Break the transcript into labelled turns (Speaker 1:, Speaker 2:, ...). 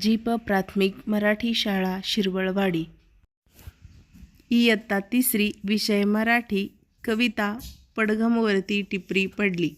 Speaker 1: Jeep प्राथमिक मराठी शाळा शिरवळवाडी. इयत्ता तिसरी विषय मराठी कविता पडघमवरती टिपरी पडली.